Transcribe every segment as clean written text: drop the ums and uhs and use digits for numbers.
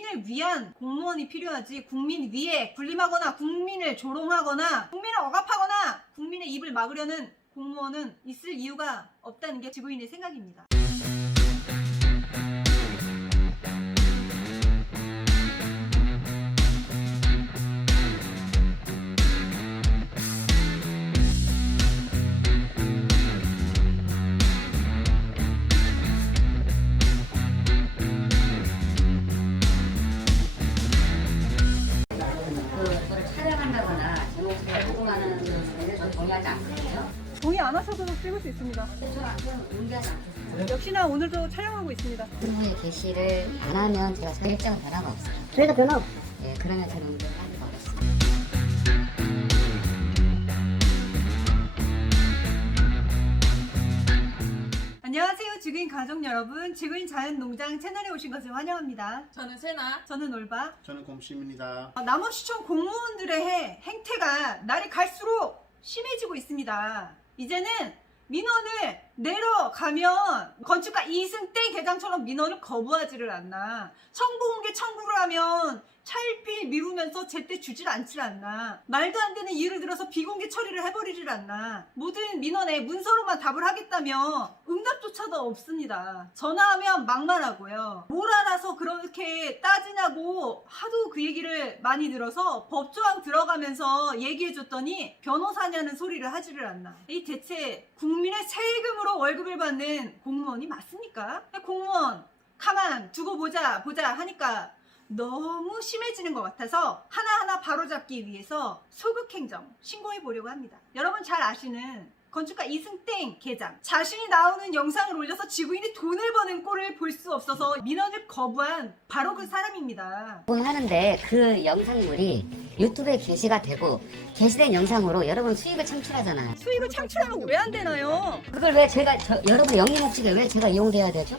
국민을 위한 공무원이 필요하지 국민 위에 군림하거나 국민을 조롱하거나 국민을 억압하거나 국민의 입을 막으려는 공무원은 있을 이유가 없다는 게 지구인의 생각입니다. 저를 촬영한다거나 제 목소리를 녹음하는 데는 저 동의하지 않거든요. 동의 안 하셔도 찍을 수 있습니다. 저는 용기하지 않겠어요. 역시나 오늘도 촬영하고 있습니다. 분의 게시를 안 하면 제가 저희 입장은 변화가 없어요. 저희가 변화 없어요. 예, 그러면 저는 하는 거 없어요. 안녕하세요, 지구인 가족 여러분. 지구인 자연농장 채널에 오신 것을 환영합니다. 저는 세나. 저는 올바. 저는 곰씨입니다. 남원시청 공무원들의 행태가 날이 갈수록 심해지고 있습니다. 이제는 민원을 내려가면 건축가 이승땡 계장처럼 민원을 거부하지를 않나. 정보공개 청구를 하면 차일피일 미루면서 제때 주질 않질 않나. 말도 안 되는 이유를 들어서 비공개 처리를 해버리질 않나. 모든 민원에 문서로만 답을 하겠다며 응답조차도 없습니다. 전화하면 막말하고요. 뭘 알아서 그렇게 따지냐고 하도 그 얘기를 많이 들어서 법조항 들어가면서 얘기해줬더니 변호사냐는 소리를 하지를 않나. 이 대체 국민의 세금으로 월급을 받는 공무원이 맞습니까? 공무원 가만 두고 보자 하니까 너무 심해지는 것 같아서 하나하나 바로잡기 위해서 소극행정 신고해 보려고 합니다. 여러분 잘 아시는 건축가 이승땡 계장 자신이 나오는 영상을 올려서 지구인이 돈을 버는 꼴을 볼 수 없어서 민원을 거부한 바로 그 사람입니다. 하는데 그 영상물이 유튜브에 게시가 되고 게시된 영상으로 여러분 수익을 창출하잖아요. 수익을 창출하면 왜 안 되나요? 그걸 왜 제가 여러분의 영리목적에 왜 제가 이용돼야 되죠?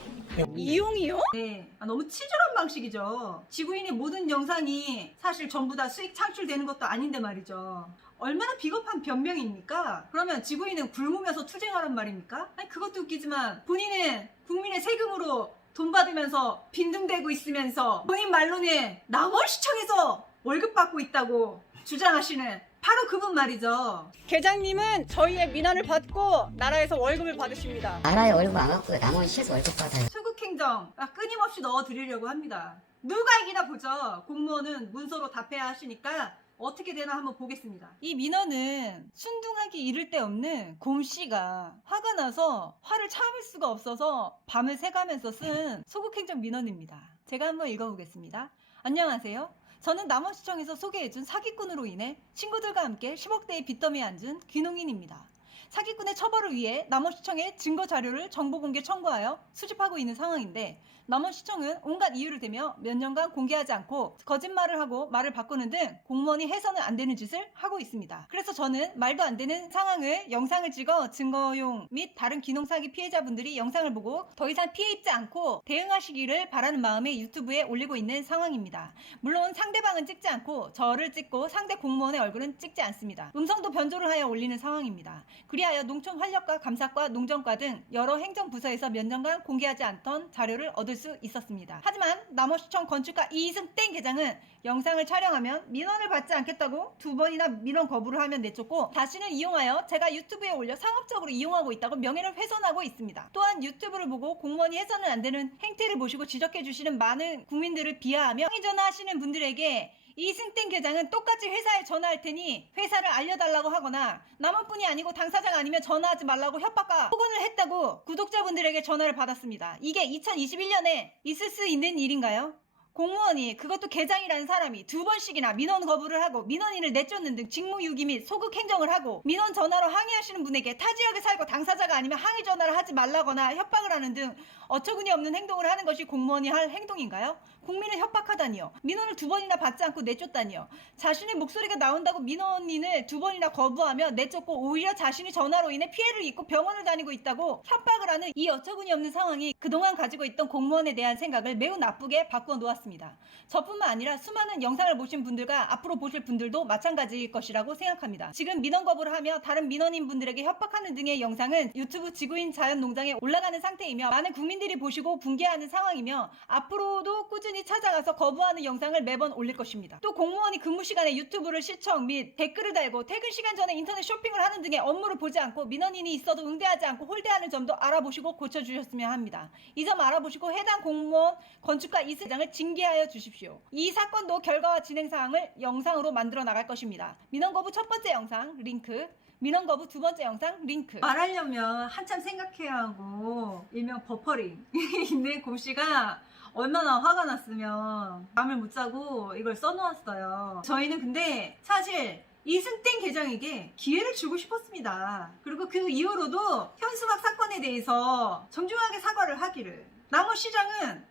이용이요? 네, 너무 치졸한 방식이죠. 지구인의 모든 영상이 사실 전부 다 수익 창출되는 것도 아닌데 말이죠. 얼마나 비겁한 변명입니까? 그러면 지구인은 굶으면서 투쟁하란 말입니까? 아니 그것도 웃기지만 본인은 국민의 세금으로 돈 받으면서 빈둥대고 있으면서 본인 말로는 남원시청에서 월급 받고 있다고 주장하시는 바로 그분 말이죠. 계장님은 저희의 민원을 받고 나라에서 월급을 받으십니다. 나라에 월급 안 받고 남원시에서 월급 받아요. 소극행정 끊임없이 넣어드리려고 합니다. 누가 이기나 보죠. 공무원은 문서로 답해야 하시니까 어떻게 되나 한번 보겠습니다. 이 민원은 순둥하기 이를 데 없는 곰씨가 화가 나서 화를 참을 수가 없어서 밤을 새가면서 쓴 소극행정 민원입니다. 제가 한번 읽어보겠습니다. 안녕하세요. 저는 남원시청에서 소개해준 사기꾼으로 인해 친구들과 함께 10억대의 빚더미에 앉은 귀농인입니다. 사기꾼의 처벌을 위해 남원시청에 증거 자료를 정보공개 청구하여 수집하고 있는 상황인데 남원시청은 온갖 이유를 대며 몇 년간 공개하지 않고 거짓말을 하고 말을 바꾸는 등 공무원이 해서는 안 되는 짓을 하고 있습니다. 그래서 저는 말도 안 되는 상황을 영상을 찍어 증거용 및 다른 귀농사기 피해자분들이 영상을 보고 더 이상 피해 입지 않고 대응하시기를 바라는 마음에 유튜브에 올리고 있는 상황입니다. 물론 상대방은 찍지 않고 저를 찍고 상대 공무원의 얼굴은 찍지 않습니다. 음성도 변조를 하여 올리는 상황입니다. 그리하여 농촌환력과 감사과 농정과 등 여러 행정부서에서 몇 년간 공개하지 않던 자료를 얻을 수 있었습니다. 하지만 남원시청 건축가 이승땡 계장은 영상을 촬영하면 민원을 받지 않겠다고 2번이나 민원 거부를 하면 내쫓고 다시는 이용하여 제가 유튜브에 올려 상업적으로 이용하고 있다고 명예를 훼손하고 있습니다. 또한 유튜브를 보고 공무원이 해서는 안 되는 행태를 보시고 지적해 주시는 많은 국민들을 비하하며 항의 전화하시는 분들에게 이승땡 계장은 똑같이 회사에 전화할 테니 회사를 알려달라고 하거나 남원뿐이 아니고 당사자가 아니면 전화하지 말라고 협박과 폭언을 했다고 구독자분들에게 전화를 받았습니다. 이게 2021년에 있을 수 있는 일인가요? 공무원이 그것도 계장이라는 사람이 2번씩이나 민원 거부를 하고 민원인을 내쫓는 등 직무유기 및 소극행정을 하고 민원 전화로 항의하시는 분에게 타 지역에 살고 당사자가 아니면 항의 전화를 하지 말라거나 협박을 하는 등 어처구니 없는 행동을 하는 것이 공무원이 할 행동인가요? 국민을 협박하다니요. 민원을 2번이나 받지 않고 내쫓다니요. 자신의 목소리가 나온다고 민원인을 2번이나 거부하며 내쫓고 오히려 자신이 전화로 인해 피해를 입고 병원을 다니고 있다고 협박을 하는 이 어처구니 없는 상황이 그동안 가지고 있던 공무원에 대한 생각을 매우 나쁘게 바꾸어 놓았습니다. 저뿐만 아니라 수많은 영상을 보신 분들과 앞으로 보실 분들도 마찬가지일 것이라고 생각합니다. 지금 민원 거부를 하며 다른 민원인 분들에게 협박하는 등의 영상은 유튜브 지구인 자연농장에 올라가는 상태이며 많은 국민들이 보시고 분개하는 상황이며 앞으로도 꾸준히 꾸준히 찾아가서 거부하는 영상을 매번 올릴 것입니다. 또 공무원이 근무 시간에 유튜브를 시청 및 댓글을 달고 퇴근 시간 전에 인터넷 쇼핑을 하는 등의 업무를 보지 않고 민원인이 있어도 응대하지 않고 홀대하는 점도 알아보시고 고쳐주셨으면 합니다. 이 점 알아보시고 해당 공무원 건축가 이사장을 징계하여 주십시오. 이 사건도 결과와 진행사항을 영상으로 만들어 나갈 것입니다. 민원 거부 첫 번째 영상 링크, 민원 거부 두 번째 영상 링크. 말하려면 한참 생각해야 하고 일명 버퍼링 있는 곰씨가 얼마나 화가 났으면 잠을 못 자고 이걸 써놓았어요. 저희는 근데 사실 이승땡 계장에게 기회를 주고 싶었습니다. 그리고 그 이후로도 현수막 사건에 대해서 정중하게 사과를 하기를, 남원 시장은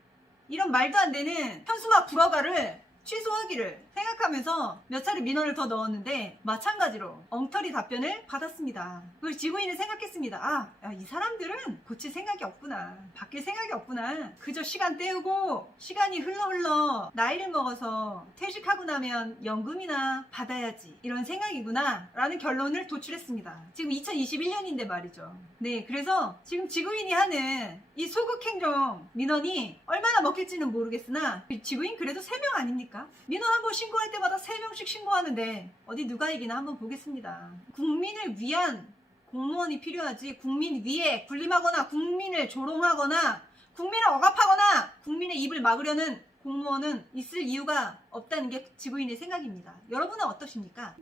이런 말도 안 되는 현수막 불허가를 취소하기를 생각하면서 몇 차례 민원을 더 넣었는데 마찬가지로 엉터리 답변을 받았습니다. 그걸 지구인은 생각했습니다. 이 사람들은 고칠 생각이 없구나, 바뀔 생각이 없구나, 그저 시간 때우고 시간이 흘러 나이를 먹어서 퇴직하고 나면 연금이나 받아야지, 이런 생각이구나 라는 결론을 도출했습니다. 지금 2021년인데 말이죠. 네, 그래서 지금 지구인이 하는 이 소극행정 민원이 얼마나 먹힐지는 모르겠으나 지구인 그래도 3명 아닙니까? 민원 한번 신고할 때마다 3명씩 신고하는데 어디 누가 이기나 한번 보겠습니다. 국민을 위한 공무원이 필요하지, 국민 위에 군림하거나 국민을 조롱하거나 국민을 억압하거나 국민의 입을 막으려는 공무원은 있을 이유가 없다는 게 지구인의 생각입니다. 여러분은 어떠십니까?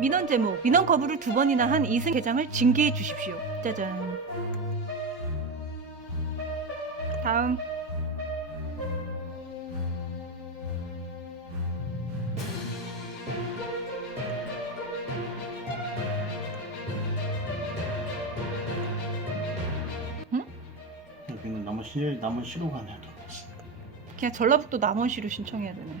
민원 제목, 민원 거부를 2번이나 한 이승 계장을 징계해 주십시오. 짜잔. 다음. 여기는 남은 시로가 아니야. 그냥 전라북도 남원시로 신청해야 되네.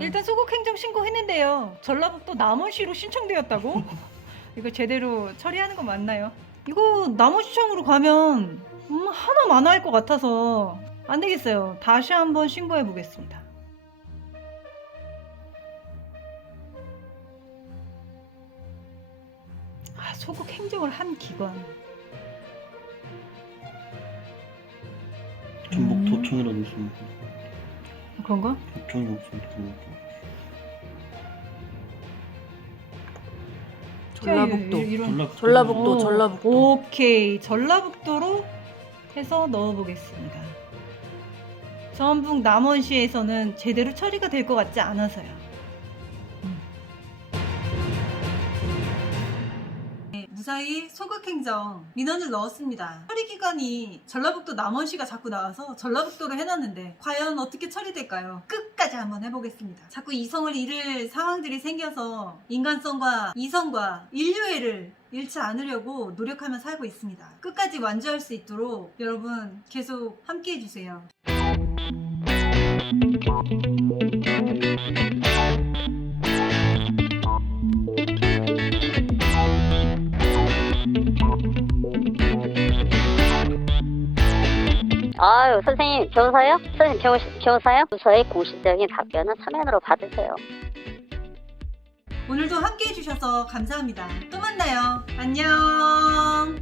일단 소극행정 신고했는데요. 전라북도 남원시로 신청되었다고? 이거 제대로 처리하는 거 맞나요? 이거 남원시청으로 가면 하나 많아할 것 같아서 안 되겠어요. 다시 한번 신고해 보겠습니다. 소극행정을 한 기관. 전북도청이라도 있으면 그런가? 도청이 없으면 전라북도. 전라북도. 전라북도. 오케이, 전라북도로 해서 넣어보겠습니다. 전북 남원시에서는 제대로 처리가 될 것 같지 않아서요. 무사히 소극행정 민원을 넣었습니다. 처리기관이 전라북도 남원시가 자꾸 나와서 전라북도로 해놨는데 과연 어떻게 처리될까요? 끝까지 한번 해보겠습니다. 자꾸 이성을 잃을 상황들이 생겨서 인간성과 이성과 인류애를 잃지 않으려고 노력하며 살고 있습니다. 끝까지 완주할 수 있도록 여러분 계속 함께 해주세요. 아유, 선생님 교사요? 선생님 교사요? 부서의 공식적인 답변은 서면으로 받으세요. 오늘도 함께 해주셔서 감사합니다. 또 만나요. 안녕.